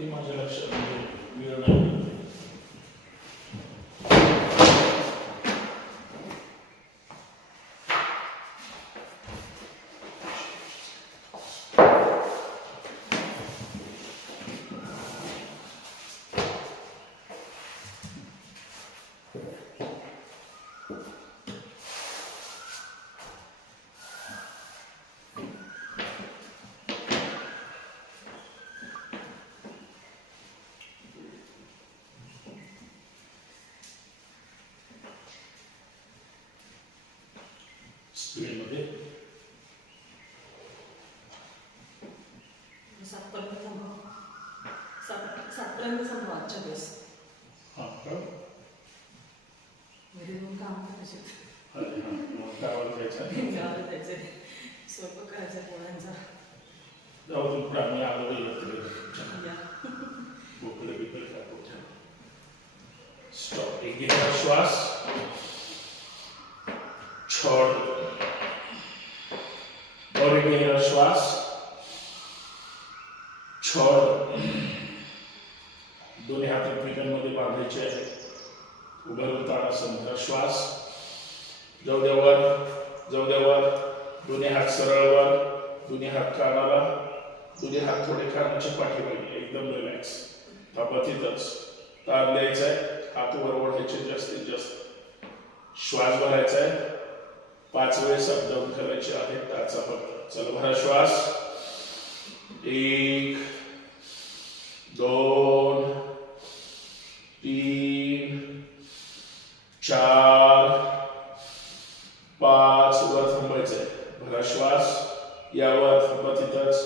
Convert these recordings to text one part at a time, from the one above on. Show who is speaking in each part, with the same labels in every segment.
Speaker 1: ती माझ्या लक्षात म्हणजे वेळ नाही स्पीडमध्ये
Speaker 2: सातपर्यंत थांबवा सात सातपर्यंत थांबवा आजच्या दिवस
Speaker 1: हां का
Speaker 2: घरी येऊन काम करायचे
Speaker 1: अरे हां मग काय आवाज द्यायचा
Speaker 2: गावाला जायचे स्वयंपाक करायचा पोळ्यांचा
Speaker 1: जाऊ दे पुढे आम्ही आलो इकडे
Speaker 2: या
Speaker 1: बोकडे बिकडे टाकू स्टॉप एक गहरा श्वास छोड़ दो और एक गहरा श्वास छोड़ दो दोन्ही हात एकमेकांमध्ये बांधायचे आहेत उभं राहून ताडासन धरा श्वास. जाऊ द्या वर जाऊ द्या वर दोन्ही हात सरळ वर दोन्ही हात कानाला. दोन्ही हात थोडे कानाच्या पाठीमागे एकदम रिलॅक्स थांबा तिथंच तार द्यायचा आहे हात वर ओढायचे जास्तीत जास्त. श्वास भरायचा आहे पाच वेळेस अपडाऊन करायचे आहे त्याचा फक्त चल भरा श्वास. एक दोन तीन चार पाच वर थांबायचं आहे भरा श्वास यावर थांबा तिथंच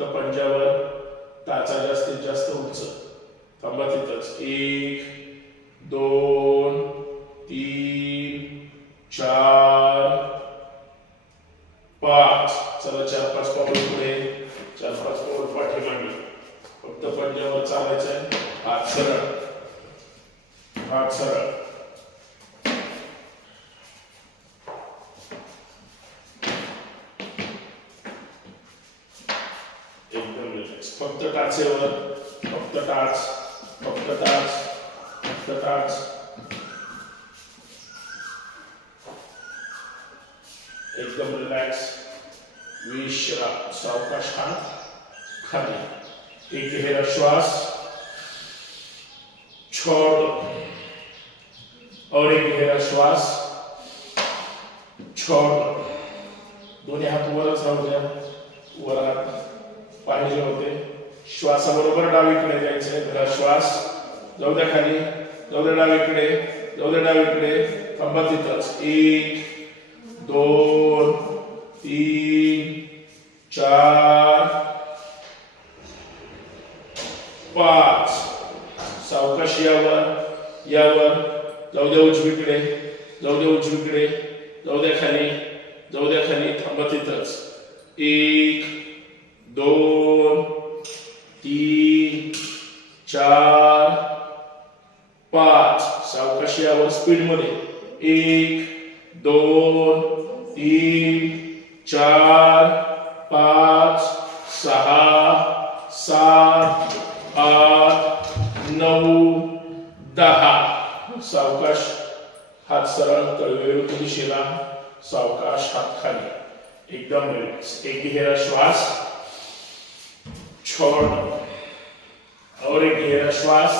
Speaker 1: फक्त पंजावर टाचा जास्तीत जास्त उंच. थांबा तिथंच. एक दोन तीन चार पाच. चला चार पाच पाऊल पुढे. चार पाच पाऊल पाठीमागे. फक्त पंजावर चालायचं आहे हात सरळ. हात सरळ एकदम रिलॅक्स फक्त टाचेवर फक्त टाच फक्त टाच फक्त टाच. एकदम रिलॅक्स विश्रा सावकाश हात खाली. एक गहरा श्वास. छोड़ दो और एक गहरा श्वास. छोड़ दो दोन्ही हात वरच राहू द्या. वरात पाहिजे होते. श्वासाबरोबर डावीकडे जायचंय. जरा श्वास. जाऊ द्या खाली. जाऊ द्या डावीकडे. जाऊ द्या डावीकडे. थांबा तिथंच. एक दोन एक गहरा श्वास छोड़ और एक गहरा श्वास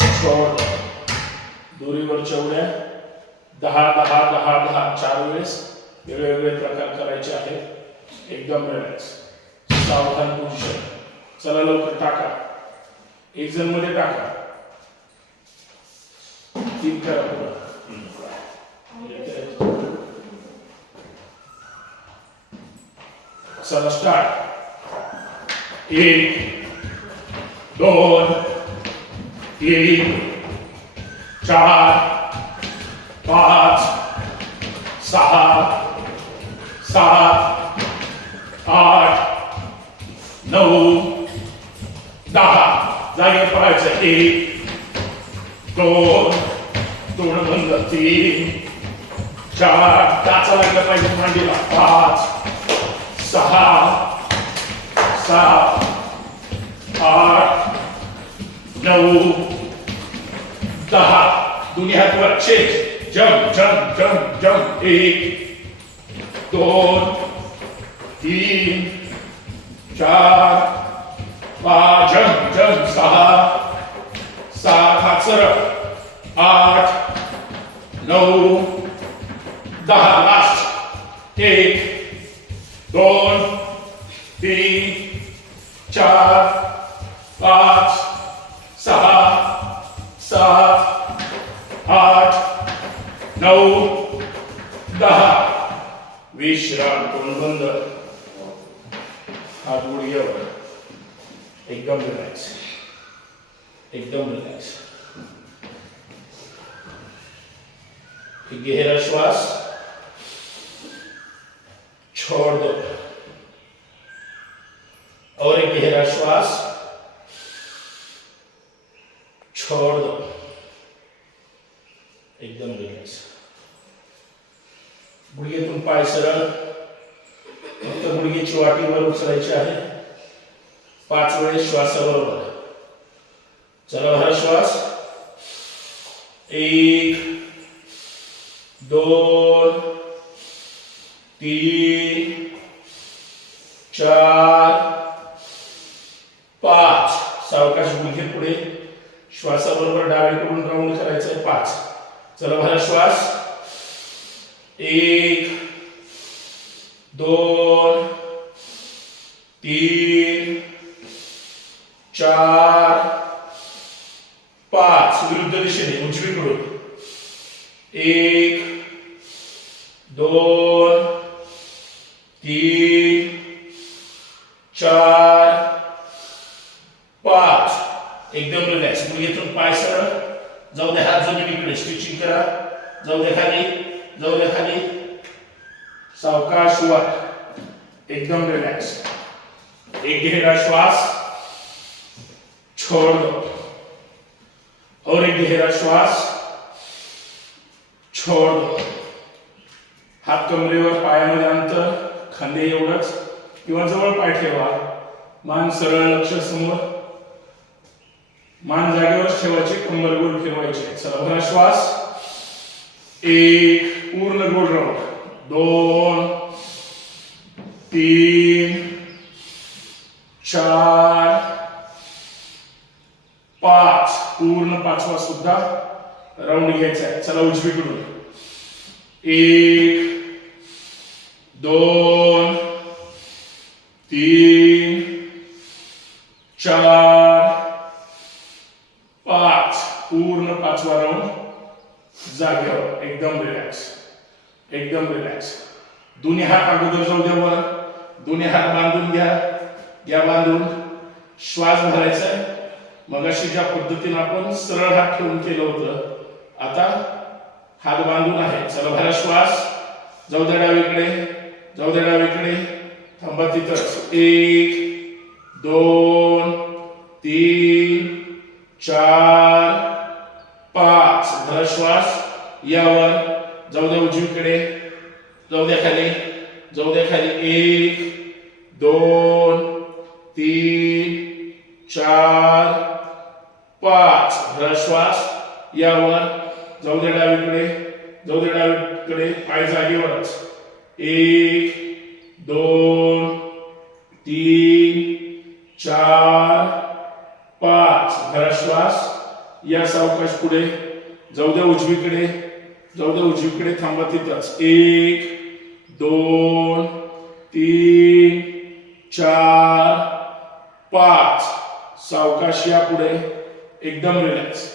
Speaker 1: छोड़ दोरीवर दोरीवरच्या दहा दहा दहा दहा चार वेळेस वेगवेगळे प्रकार करायचे आहेत एकदम रिलॅक्स सावधान पोझिशन चला लवकर टाका एक जणमध्ये टाका तीन करा पुढं. चला स्टार्ट एक दोन तीन चार पाच सहा सात आठ नऊ दहा जागेवर पडायचं एक दोन दोन बंद तीन चार टाचा लागला पाहिजे मांडीला पाच सहा सात आठ नऊ दहा. दोन्ही हात वर जम जम जम जम. एक दोन तीन चार पाच. जम जम सहा. सात हात सरळ आठ नऊ दहा. लास्ट. एक दोन तीन चार पाच सहा सात आठ नऊ दहा. विश्राम तोंड बंद. हात गुडघ्यावर एकदम रिलॅक्स एकदम रिलॅक्स एक गहरा श्वास छोड़ दो और एक गहरा श्वास छोड़ दो एकदम रिलॅक्स गुडघ्यातून पाय सरळ फक्त गुडघ्याची वाटी वर उचलायची आहे पाच वेळेस श्वासाबरोबर चला हा श्वास एक दोन तीन चार पाच सावकाश गुडघे पुढे श्वासाबरोबर डावीकडून राऊंड करायचं पाच चला मला श्वास एक दोन तीन चार पाच विरुद्ध दिशेने उजवीकडून एक दोन तीन चार पाच एकदम रिलॅक्स मुलगीतून पाय सरळ जाऊ दे हात जमिनीकडे स्टिचिंग करा जाऊ दे खाली जाऊ दे खाली. सावकाश वाट एकदम रिलॅक्स एक गहरा श्वास. छोड़ दो. और एक गहरा श्वास. छोड़ दो. हात कमरेवर पायामध्ये अंतर खांदे एवढंच. किंवा जवळ पाय ठेवा. मान सरळ लक्ष समोर. मान जागेवर ठेवायची कंबर गोल फिरवायची. चला भरा श्वास. एक पूर्ण गोल राऊंड दोन तीन चार पाच पूर्ण पाचवा सुद्धा राऊंड घ्यायचा आहे चला उजवीकडून एक दोन तीन चार पाच पूर्ण पाचवा राऊंड जागेवर एकदम रिलॅक्स एकदम रिलॅक्स दोन्ही हात अगोदर जाऊ द्या वर दोन्ही हात बांधून घ्या घ्या बांधून श्वास भरायचा आहे मग अशी ज्या पद्धतीने आपण सरळ हात ठेवून केलं होतं. आता हात बांधून आहे. चला भरा श्वास. जाऊ द्या डावीकडे. जाऊ द्या डावीकडे. थांबा तिथंच. एक दोन तीन चार पाच. भरा श्वास. यावर. जाऊ द्या उजवीकडे. जाऊ द्या खाली. जाऊ द्या खाली. एक दोन तीन चार पाच. भरा श्वास यावर जाऊ दे डावीकडे. जाऊ दे डावीकडे. पाय जागेवरच. एक दोन तीन चार पाच. भरा श्वास या सावकाश पुढे. जाऊ द्या उजवीकडे. जाऊ द्या उजवीकडे. थांबा तिथंच. एक दोन तीन चार पाच. सावकाश या पुढे. एकदम रिलॅक्स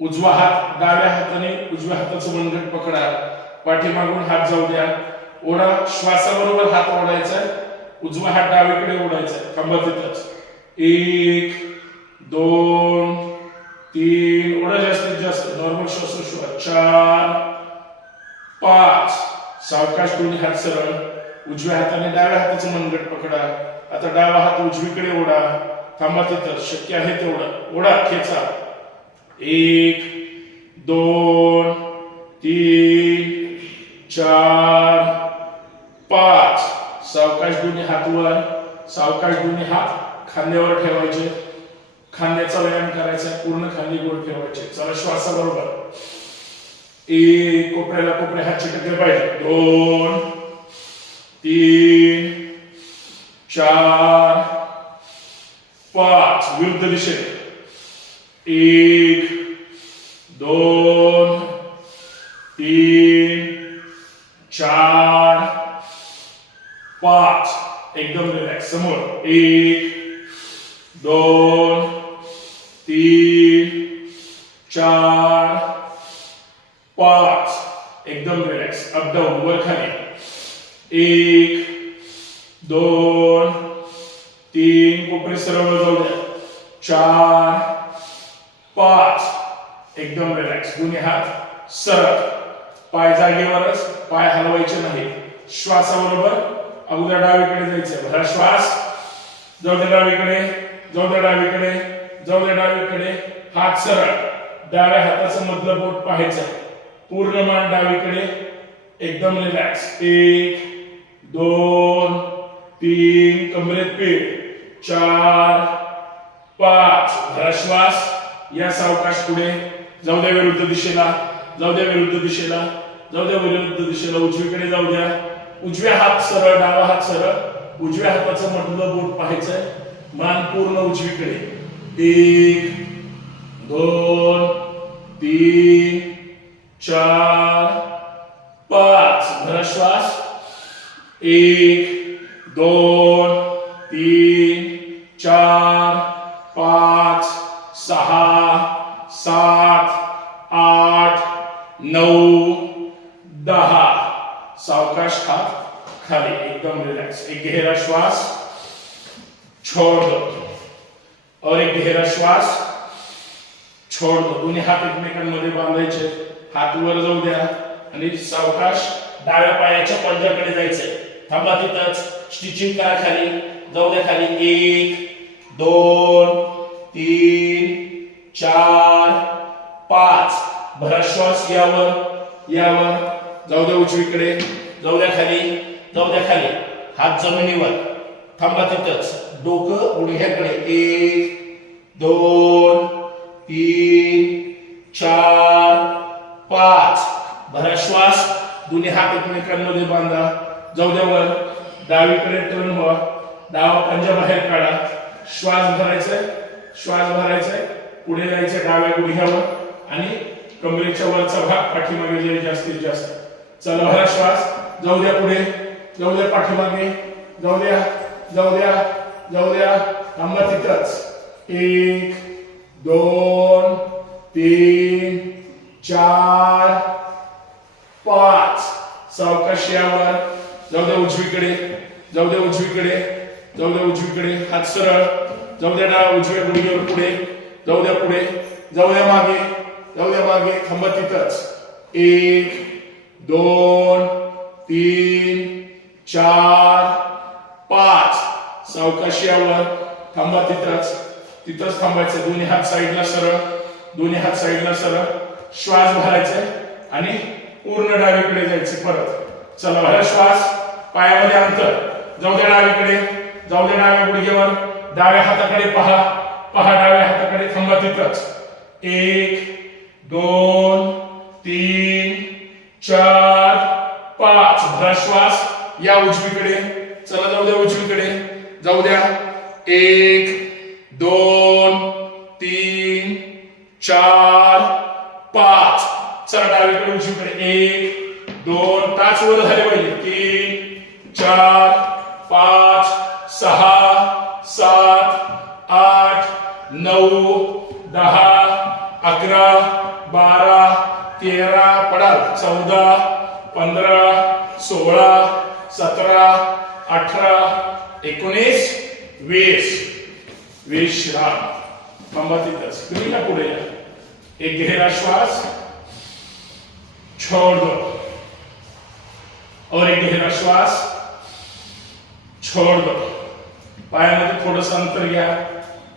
Speaker 1: उजवा हात डाव्या हाताने उजव्या हाताचं मनगट पकडा. पाठीमागून हात जाऊ द्या. ओढा श्वासाबरोबर हात ओढायचा उजवा हात डावीकडे ओढायचा कंबर तिथंच. एक दोन तीन. ओढा जास्तीत जास्त. नॉर्मल श्वासोश्वास चार पाच. सावकाश दोन्ही हात सरळ. उजव्या हाताने डाव्या हाताचं मनगट पकडा. आता डावा हात उजवीकडे ओढा. थांबा तर शक्य आहे तेवढं. ओढा खेचा. एक दोन तीन चार पाच. सावकाश दोन्ही हात वर सावकाश दोन्ही हात खांद्यावर ठेवायचे. खांद्याचा व्यायाम करायचा पूर्ण खांदे गोड ठेवायचे. चला श्वासाबरोबर. एक कोपऱ्याला कोपरे हात चिटकले पाहिजे. दोन तीन चार पाच विरुद्ध दिशेने एक दोन तीन चार पाच एकदम रिलॅक्स समोर एक दोन तीन चार पाच एकदम रिलॅक्स अपडाऊन वर खाली एक दोन कोपरे सरळ जाऊ द्या चार पाच. एकदम रिलॅक्स दोन्ही हात सरळ. पाय जागेवरच पाय हलवायचे नाही. श्वासाबरोबर अगोदर डावीकडे जायचं. भरा श्वास. जाऊ द्या डावीकडे जाऊ द्या डावीकडे जाऊ द्या डावीकडे. हात सरळ. डाव्या हाताचं मधलं बोट पाहायचं. पूर्ण मान डावीकडे. एकदम रिलॅक्स एक दोन तीन. कमरेत पीठ. चार पाच. भरा श्वास या सावकाश पुढे. जाऊ द्या विरुद्ध दिशेला. जाऊ द्या विरुद्ध दिशेला. जाऊ द्या विरुद्ध दिशेला. उजवीकडे जाऊ द्या. उजव्या हात सरळ डावा हात सरळ. उजव्या हाताचं मधलं बोट पाहायचंय. मान पूर्ण उजवीकडे. एक दोन तीन चार पाच. भरा श्वास एक दोन सहा सात आठ नऊ दहा. सावकाश हात खाली एकदम रिलॅक्स एक गहरा श्वास छोड़ दो और एक गहरा श्वास छोड़ दो दोन्ही हात एकमेकांमध्ये बांधायचे. हात वर जाऊ द्या. आणि सावकाश डाव्या पायाच्या पंजाकडे जायचंय थांबा तिथंच. स्टिचिंग करा खाली. जाऊ द्या खाली. एक दोन तीन चार पाच. भरा श्वास यावर यावर. जाऊ द्या उजवीकडे जाऊ द्या खाली. जाऊ द्या खाली. हात जमिनीवर. थांबा तिथंच. डोकं गुडघ्याकडे एक दोन तीन चार पाच. भरा श्वास दोन्ही हात एकमेकांमध्ये बांधा. जाऊ द्या वर. डावीकडे टर्न व्हा. डावा पंजा बाहेर काढा. श्वास भरायचा श्वास भरायचाय पुढे जायचं डाव्या गुडघ्यावर आणि कमरेच्या वरचा भाग पाठीमागे जाईल जास्तीत जास्त. चला भरा श्वास. जाऊ द्या पुढे. जाऊ द्या पाठीमागे. जाऊ द्या. जाऊ द्या. जाऊ द्या. थांबा तिथंच. एक दोन तीन चार पाच. सावकाश यावर जाऊ द्या उजवीकडे. जाऊ द्या उजवीकडे. जाऊ द्या उजवीकडे. हात सरळ. जाऊ द्या ना उजव्या गुडघ्यावर पुढे. जाऊ द्या पुढे. जाऊ द्या मागे. जाऊ द्या मागे. थांबा तिथंच. एक दोन तीन चार पाच. सावकाश यावर. थांबा तिथंच. तिथंच थांबायचं. दोन्ही हात साईडला सरळ. दोन्ही हात साईडला सरळ. श्वास भरायचा आणि पूर्ण डावीकडे जायचे परत. चला भरा श्वास पायामध्ये अंतर जाऊ द्या डावीकडे. जाऊ द्या डाव्या गुडघ्यावर. डाव्या हाताकडे पहा. पहा डाव्या हाताकडे. थांबा तिथंच. एक दोन तीन चार पाच. भरा श्वास या उजवीकडे. चला जाऊ द्या उजवीकडे. जाऊ द्या. एक दोन तीन चार पाच. चला डावीकडे उजवीकडे. एक दोन. टाच वर झाले पाहिजे. तीन चार आठ नऊ दहा अकरा बारा तेरा पडाल चौदा पंधरा सोळा सतरा अठरा एकोणीस वीस. वीस राम थांबा तिथंच तुम्ही पुढे या. एक गहरा श्वास. छोड़ दो और एक गहरा श्वास. छोड़ दो पायामध्ये थोडस अंतर घ्या.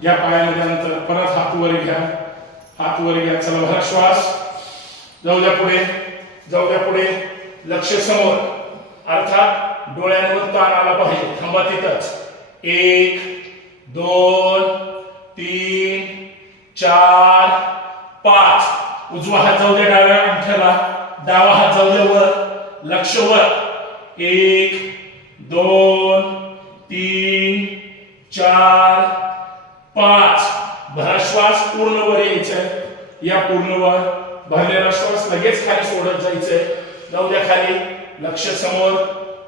Speaker 1: घ्या पायाला त्यानंतर परत हात वर घ्या. हात वर घ्या. चला भरा श्वास. जाऊ द्या पुढे. जाऊ द्या पुढे. लक्ष समोर. अर्थात डोळ्यांवर ताण आला पाहिजे. थांबा तिथंच. एक दोन तीन चार पाच. उजवा हात जाऊ द्या डाव्या अंगठ्याला. डावा हात जाऊ द्या वर. लक्ष वर. एक दोन तीन चार. पाच. भरा श्वास पूर्ण वर यायचंय या पूर्ण वर भरलेला श्वास लगेच खाली सोडत जायचंय जाऊ द्या खाली. लक्ष समोर.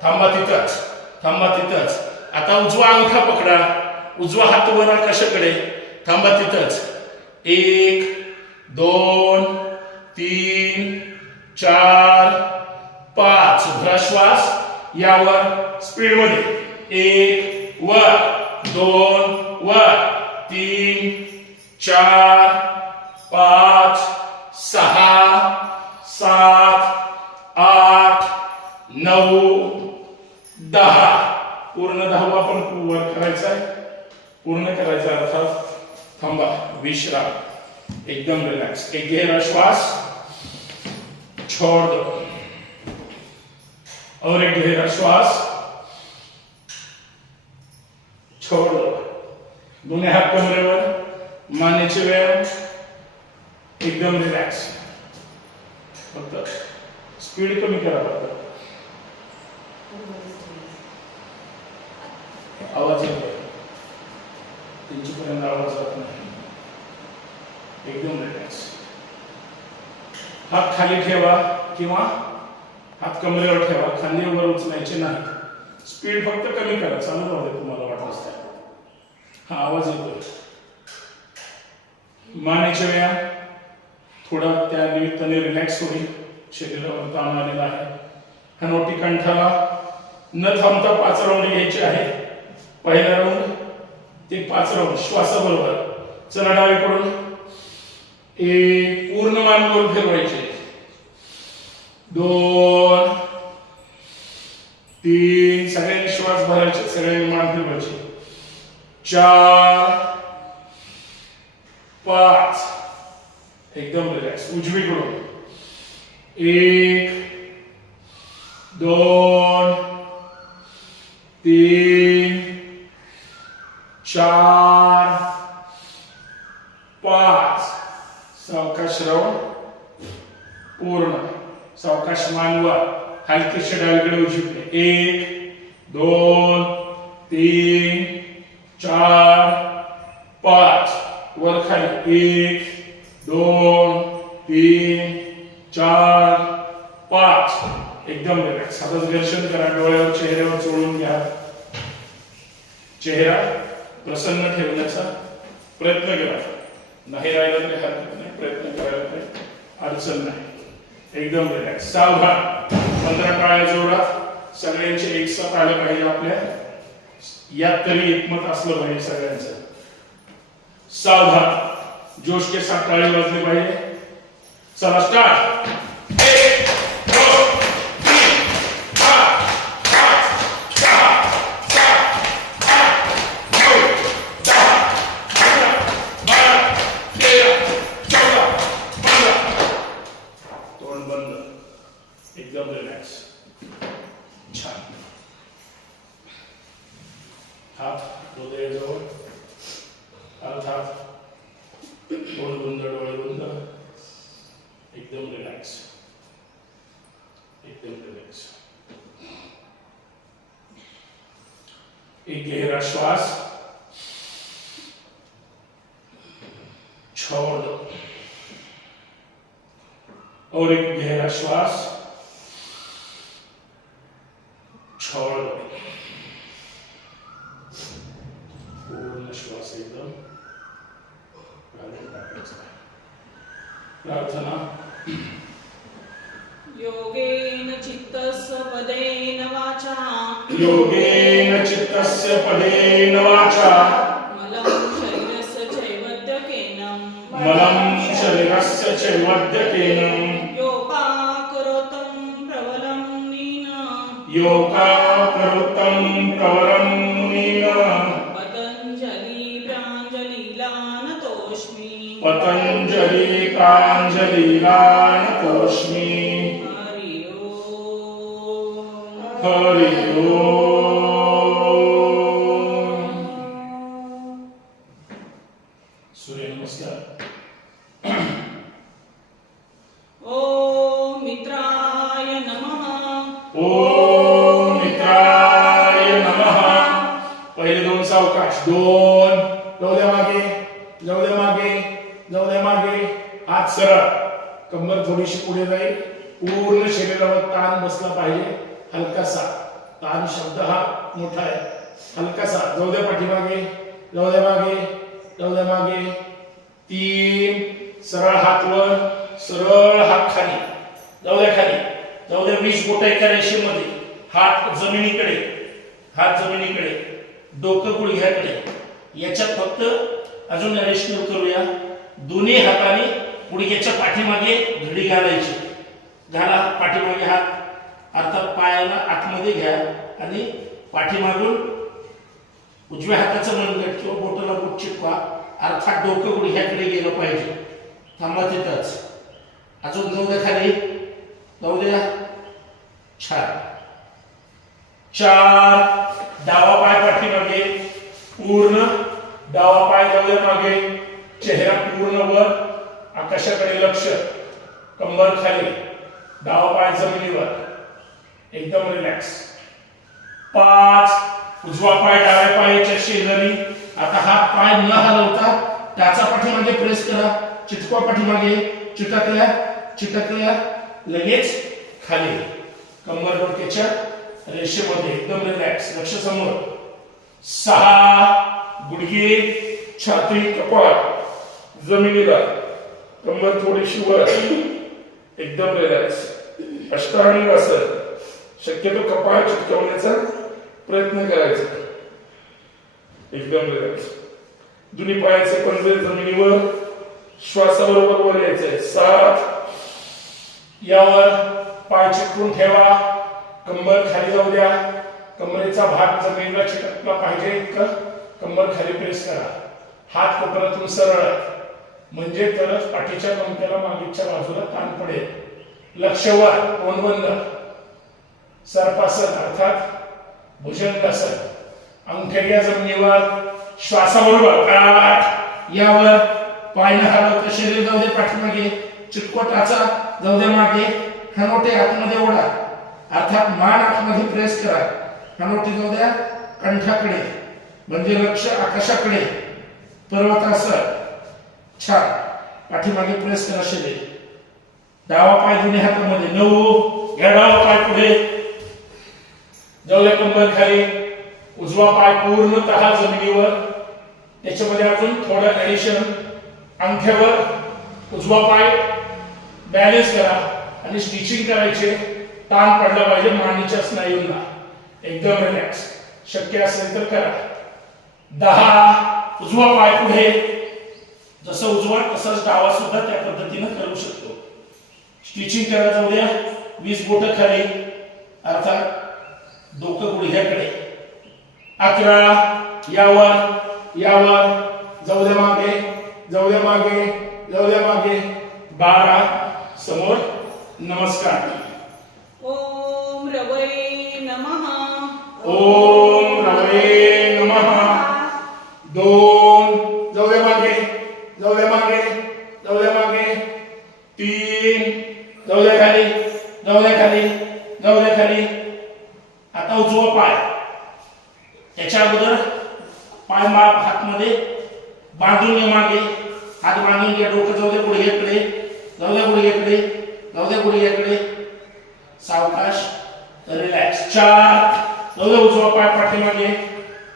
Speaker 1: थांबा तिथंच. थांबा तिथंच. आता उजवा अंगठा पकडा. उजवा हात वर कशाकडे? थांबा तिथंच. एक दोन तीन चार पाच. भरा श्वास यावर. स्पीडमध्ये एक वर. दोन वर. तीन चार पाच सहा सात आठ नऊ दहा. पूर्ण दहावा पण वर करायचा आहे. पूर्ण करायचा अर्थात थांबा. विश्राम. एकदम रिलॅक्स एक गहरा श्वास छोड़ दो. और एक गहरा श्वास छोड़ दो. दोन्ही हात कमरेवर मानेचे व्यायाम एकदम रिलॅक्स फक्त स्पीड कमी करा फक्त. आवाज येतोय त्यांच्यापर्यंत आवाज जात नाही. एकदम रिलॅक्स हात खाली ठेवा किंवा हात कमरेवर ठेवा. खांदे उचलायचे नाही स्पीड फक्त कमी करा. चालू राहू दे तुम्हाला वाटत असतं. हा आवाज येतो मानेच्या वेळा थोडा त्या निमित्ताने रिलॅक्स होईल शरीरावर ताण आलेला आहे. हनोटी कंठाला न थांबता पाच राऊंड घ्यायचे आहे. पहिला राऊंड ते पाच राऊंड श्वासाबरोबर चला डावीकडून एक पूर्ण मानवर फिरवायचे. दोन तीन सगळ्यांनी श्वास भरायचे सगळ्यांनी मान फिरवायचे. चार पाच एकदम रिलॅक्स उजवीकडून एक दोन तीन चार पाच सावकाश राहून पूर्ण सावकाश मानवा हलकीशी डावीकडे उजवीकडे एक दोन तीन चार पाच वर खाली एक दोन तीन चार पाच एकदम रिलॅक्स हातात दर्शन करा डोळ्यावर चेहऱ्यावर चोळून घ्या चेहरा प्रसन्न ठेवण्याचा प्रयत्न करा नाही राहिला तरी हरकत नाही प्रयत्न करायला काही अडचण नाही एकदम रिलॅक्स सावधान पंधरा काळ्या जोरात सगळ्यांचे एक साथ आलं पाहिजे आपल्या यात तरी एकमत असलं पाहिजे सगळ्यांचं. सावधान. जोश के साथ टाळी वाजली पाहिजे. चला स्टार्ट छोड़ दो और एक गहरा श्वास
Speaker 2: पतञ्जलिकाञ्जलिलानतोऽस्मि हरि
Speaker 1: सूर्य नमस्कार
Speaker 2: ॐ मित्राय
Speaker 1: नमः ॐ मित्राय नमः पहिले दोन सावकाश दोन हात सरळ. कंबर थोडीशी पुढे जाईल. पूर्ण शरीरावर ताण बसला पाहिजे. हलकासा. ताण शब्द हा मोठा आहे. हलकासा. जाऊ द्या पाठीमागे. जाऊ द्या मागे. जाऊ द्या मागे. तीन. सरळ हात वर. सरळ हात खाली. जाऊ द्या खाली. जाऊ द्या वीस बोट एका रेषेमध्ये. हात जमिनीकडे. हात जमिनीकडे. डोकं गुडघ्याकडे. याच्यात फक्त अजून ऍडिशनल करूया. दोन्ही हाताने गुडघ्याच्या पाठीमागे घडी घालायची. घाला पाठीमागे हात. अर्थात पायाला आतमध्ये घ्या आणि पाठीमागून उजव्या हाताचं मनगट किंवा बोटाला बोट चिटवा अर्थात डोकं गुडघ्याकडे गेलं पाहिजे. थांबा तिथंच. अजून जाऊ द्या खाली. जाऊ द्या छान चार. डावा पाय पाठीमागे. पूर्ण. डावा पाय जाऊ द्या मागे चेहरा पूर्ण वर आकाशाकडे लक्ष. कंबर खाली. डावा पाय जमिनीवर एकदम रिलॅक्स पाच. उजवा पाय डाव्या पायाच्या शेजारी. आता हा पाय न हलवता त्याचा पाठीमागे प्रेस करा. चिटकवा पाठीमागे. चिटकल्या चिटकल्या. लगेच खाली. कंबर डोक्याच्या रेषेमध्ये. एकदम रिलॅक्स लक्ष समोर. सहा. गुडघे छाती कपाळ. जमिनीला कंबर थोडीशी वर. एकदम रिलॅक्स अष्टांग आसन शक्यतो कपाळ चिटकवण्याचा प्रयत्न करायचा. एकदम रिलॅक्स जुनी पायाचे पंजे जमिनीवर श्वासाबरोबर वर यायचे सात. यावर पाय चिटकून ठेवा. कंबर खाली जाऊ द्या. कमरेचा भाग जमिनीला चिटकला पाहिजे इतकं. कंबर खाली प्रेस करा. हात कोपऱ्यातून सरळ. म्हणजे तरच पाठीच्या कमक्याला मागीच्या बाजूला ताण पडेल. लक्षवार वर तोंड सर्पासन अर्थात भुजंगासन. अंगठ्या जमिनीवर श्वासाबरोबर आठ यावर पाय न हलवता शरीर जाऊ दे पाठीमागे. चिटकोटाचा जाऊ दे मागे. हनोटे आतमध्ये ओढा. अर्थात मान आतमध्ये प्रेस करा. हनोटे जाऊ द्या कंठाकडे. म्हणजे लक्ष आकाशाकडे. पर्वतासर. छान पाठीमागे प्रेस करा शरीर डावा पाय दोन्ही हातामध्ये. नऊ घ्या डावा पाय पुढे. जाऊया कंबर खाली उजवा पाय पूर्णतः जमिनीवर. त्याच्यामध्ये अजून थोडं ऍडिशन अंगठ्यावर. उजवा पाय बॅलेन्स करा आणि स्टिचिंग करायचे. ताण पडला पाहिजे मांडीच्या स्नायूंना. एकदम रिलॅक्स शक्य असेल तर करा. दहा उजवा पाय पुढे. जसं उजवा तसंच डावा सुद्धा त्या पद्धतीनं करू शकतो. स्टिचिंग करा जाऊ द्या वीस बोट खाली अर्थात डोकं गुडघ्याकडे. अकरा यावर यावर जाऊ द्या मागे जाऊ द्या मागे जाऊ द्या मागे. बारा समोर नमस्कार.
Speaker 2: ओम रवै नमः.
Speaker 1: ओम रवे नमः. दोन जाऊ द्या मागे. जाऊया मागे जाऊया मागे. तीन जाऊया खाली जाऊया खाली जाऊया खाली. आता उजवा पाय. त्याच्या अगोदर पाय माप हातमध्ये. बांधून घे मागे. हात बांधून घ्या डोकं जाऊ दे गुडघ्याकडे जाऊ दे गुडघ्याकडे जाऊ दे गुडघ्याकडे सावकाश रिलॅक्स चार. जाऊ दे उजवा पाय पाठीमागे.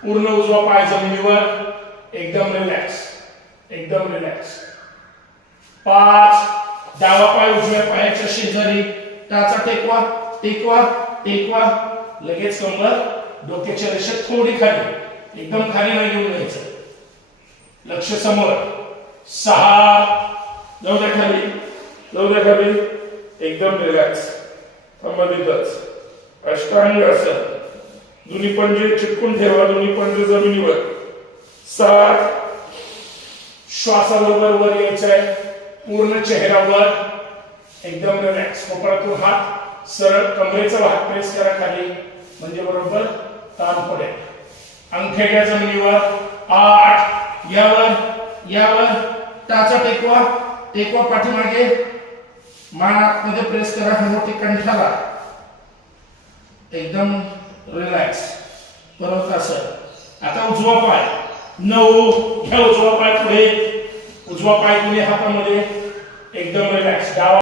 Speaker 1: पूर्ण उजवा पाय जमिनीवर. एकदम रिलॅक्स एकदम रिलॅक्स पाच डावा पाय उजव्या पायाच्या शेजारी. टाचा टेकवा टेकवा टेकवा. लगेच कंबर डोक्याच्या रेषेत थोडी खाली. एकदम खाली नाही घेऊन जायचं. लक्ष समोर. सहा. जाऊ द्या खाली. जाऊ द्या खाली. एकदम रिलॅक्स संबंधितच. अष्टांग असं दोन्ही पंजे चिटकून ठेवा. दोन्ही पंजे जमिनीवर. सात. श्वासाबरोबर वर यायचं आहे पूर्ण चेहऱ्यावर एकदम रिलॅक्स कोपरातून हात सरळ कमरेचा भाग प्रेस करा खाली. म्हणजे बरोबर ताण पडेल. अंगठे घ्या जमिनीवर आठ. यावर यावर. टाचा टेकवा. टेकवा पाठीमागे. मान आतमध्ये प्रेस करा. हा कंठाला एकदम रिलॅक्स परत असं. आता उजवा पाय. नऊ घ्या उजवा पाय पुढे उजवा पाय पुढे हातामध्ये एकदम रिलॅक्स डावा